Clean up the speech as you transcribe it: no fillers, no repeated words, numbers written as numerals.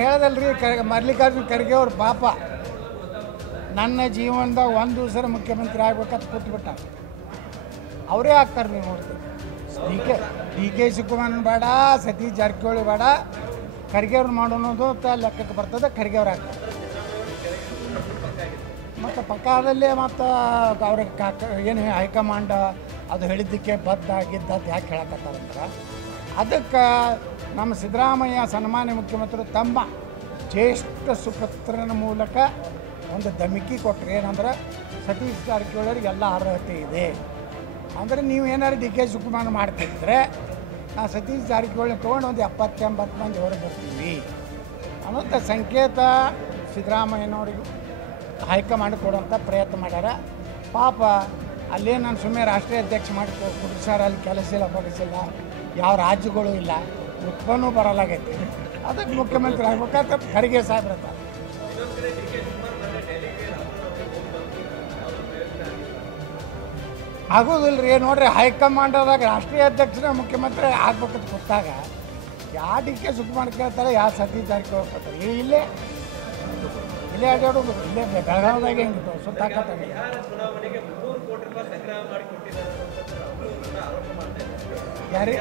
ಹೇಳ್ದಲ್ರಿ ಮಲ್ಲಿಕಾರ್ಜುನ ಖರ್ಗೆ ಅವ್ರ ಪಾಪ ನನ್ನ ಜೀವನದಾಗ ಒಂದು ದಿವಸ ಮುಖ್ಯಮಂತ್ರಿ ಆಗ್ಬೇಕಂತ ಕೂತ್ಬಿಟ್ಟ. ಅವರೇ ಆಗ್ತಾರೆ. ನೀವು ನೋಡ್ತೀವಿ ಡಿ ಕೆ ಶಿವಕುಮಾರ್ ಬೇಡ, ಸತೀಶ್ ಜಾರಕಿಹೊಳಿ ಬೇಡ, ಖರ್ಗೆ ಅವ್ರು ಮಾಡೋದು ಲೆಕ್ಕಕ್ಕೆ ಬರ್ತದೆ. ಖರ್ಗೆ ಅವ್ರು ಆಗ್ತಾರೆ ಮತ್ತು ಪಕ್ಕದಲ್ಲೇ ಮತ್ತು ಅವ್ರಿಗೆ ಏನು ಹೈಕಮಾಂಡ್ ಅದು ಹೇಳಿದ್ದಕ್ಕೆ ಬದ್ದಾಗಿದ್ದದ್ದು ಯಾಕೆ ಹೇಳಕತ್ತಾರಂದ್ರೆ ಅದಕ್ಕೆ ನಮ್ಮ ಸಿದ್ದರಾಮಯ್ಯ ಸನ್ಮಾನ್ಯ ಮುಖ್ಯಮಂತ್ರಿ ತಮ್ಮ ಜ್ಯೇಷ್ಠ ಸುಪುತ್ರನ ಮೂಲಕ ಒಂದು ಧಮಕಿ ಕೊಟ್ಟರು. ಏನಂದ್ರೆ ಸತೀಶ್ ಜಾರಕಿಹೊಳಿಯವ್ರಿಗೆ ಎಲ್ಲ ಅರ್ಹತೆ ಇದೆ ಅಂದರೆ ನೀವು ಏನಾದ್ರು ಡಿ ಕೆ ಶಿವಕುಮಾರ್ ಮಾಡ್ತಿದ್ರೆ ನಾವು ಸತೀಶ್ ಜಾರಕಿಹೊಳಿ ತೊಗೊಂಡು ಒಂದು 70-80 ಮಂದಿ ಹೊರಗೆ ಬರ್ತೀವಿ ಅನ್ನೋಂಥ ಸಂಕೇತ ಸಿದ್ದರಾಮಯ್ಯನವ್ರಿಗೆ ಹೈಕಮಾಂಡ್ ಕೊಡುವಂಥ ಪ್ರಯತ್ನ ಮಾಡ್ಯಾರ. ಪಾಪ ಅಲ್ಲೇ ನಾನು ಸುಮ್ಮನೆ ರಾಷ್ಟ್ರೀಯ ಅಧ್ಯಕ್ಷ ಮಾಡಿ ಕುಡಿಸಾರ, ಅಲ್ಲಿ ಕೆಲಸ ಇಲ್ಲ, ಬಡಿಸಿಲ್ಲ, ಯಾವ ರಾಜ್ಯಗಳು ಇಲ್ಲ, ಉತ್ಪನ್ನ ಬರಲಾಗೈತಿ. ಅದಕ್ಕೆ ಮುಖ್ಯಮಂತ್ರಿ ಆಗ್ಬೇಕಂತ ಖರ್ಗೆ ಸಾಹೇಬ್ರ ಆಗೋದಿಲ್ಲ ರೀ. ನೋಡ್ರಿ, ಹೈಕಮಾಂಡದಾಗ ರಾಷ್ಟ್ರೀಯ ಅಧ್ಯಕ್ಷರ ಮುಖ್ಯಮಂತ್ರಿ ಆಗ್ಬೇಕಂತ ಗೊತ್ತಾಗ ಯಾವ ಡಿ ಕೆ ಶಿವಕುಮಾರ್ ಕೇಳ್ತಾರೆ, ಯಾವ ಸತೀಶ್ ಜಾರಕಿಹೊಳಿ ಕೊಡ್ತಾರೆ. ಇಲ್ಲೇ ಅಡ್ಡಾಡೋದು, ಇಲ್ಲೇ ಬೆಳಗಾವದಾಗ ಹೆಂಗಿತ್ತು ಸುತ್ತಾಕತ್ತ ಯಾರೀ